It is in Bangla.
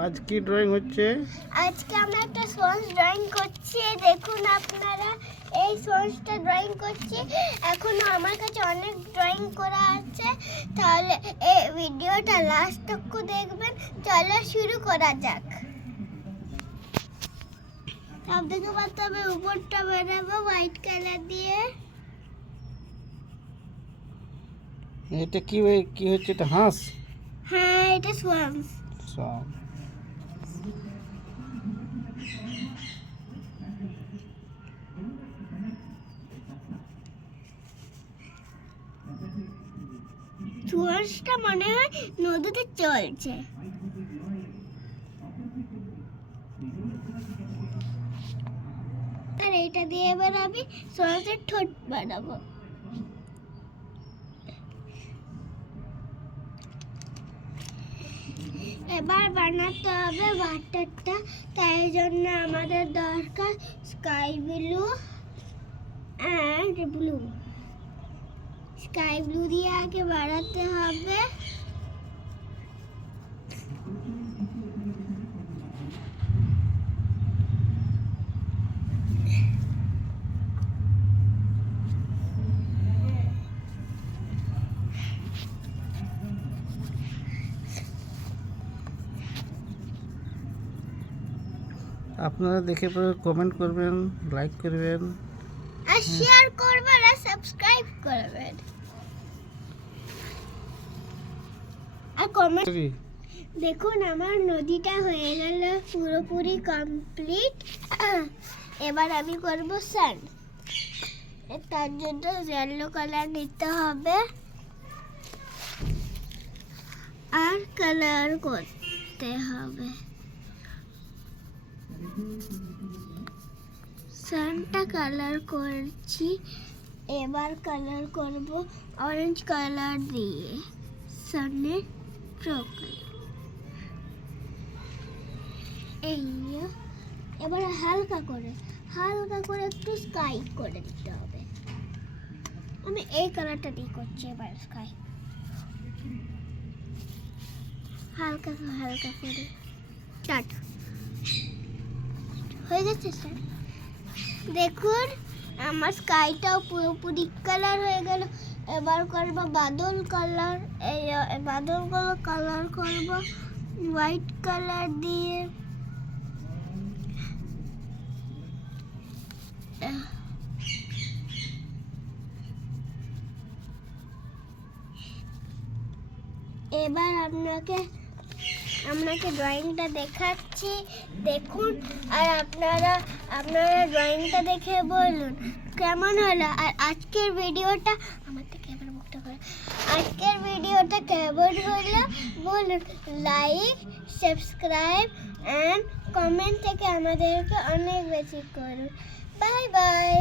আজ কি ড্রয়িং হচ্ছে? আজকে আমরা একটা সঞ্চ ড্রয়িং করছি। দেখুন আপনারা, এই সঞ্চটা ড্রয়িং করছি। এখনো আমার কাছে অনেক ড্রয়িং করা আছে। তাহলে এই ভিডিওটা লাস্ট তক দেখবেন। চলো শুরু করা যাক। সব থেকে প্রথমে উপরটা বানাবো হোয়াইট কালার দিয়ে। এটা কি হচ্ছে? এটা হাঁস? হ্যাঁ, এটা সোয়াম্প। সব সোয়াম্পটা মনে হয় নদীতে চলছে। আর এটা দিয়ে এবার আমি সোয়াম্পের ঠোঁট বানাবো। এবার বানাতে হবে ওয়াটারটা। তাই জন্য আমাদের দরকার sky blue and blue. Sky blue দিয়ে আগে বানাতে হবে। আপনারা দেখে পরে কমেন্ট করবেন, লাইক করবেন আর শেয়ার করবেন আর সাবস্ক্রাইব করবেন। আর কমেন্ট। দেখুন আমার নদীটা হয়ে গেল পুরোপুরি কমপ্লিট। এবার আমি করব সান। তার জন্য ইয়েলো কালার নিতে হবে আর কালার করতে হবে। সানটা কালার করছি। এবার কালার করব অরেঞ্জ কালার দিয়ে সানের চোখে। এই এবার হালকা করে একটু স্কাই করে দিতে হবে। আমি এই কালারটা দিয়ে করছি। এবার স্কাই হালকা করে স্টার্ট হয়ে যাচ্ছে। স্যার দেখুন আমার স্কাইটাও পুরোপুরি কালার হয়ে গেল। এবার করব বাদল কালার। এই বাদলগুলো কালার করব হোয়াইট কালার দিয়ে। এবার আপনাকে ড্রয়িংটা দেখাচ্ছি, দেখুন। আর আপনারা ড্রয়িংটা দেখে বলুন কেমন হলো। আর আজকের ভিডিওটা আজকের ভিডিওটা কেমন হলো বলুন। লাইক, সাবস্ক্রাইব অ্যান্ড কমেন্ট থেকে আমাদেরকে অনেক বেশি করুন। Bye bye.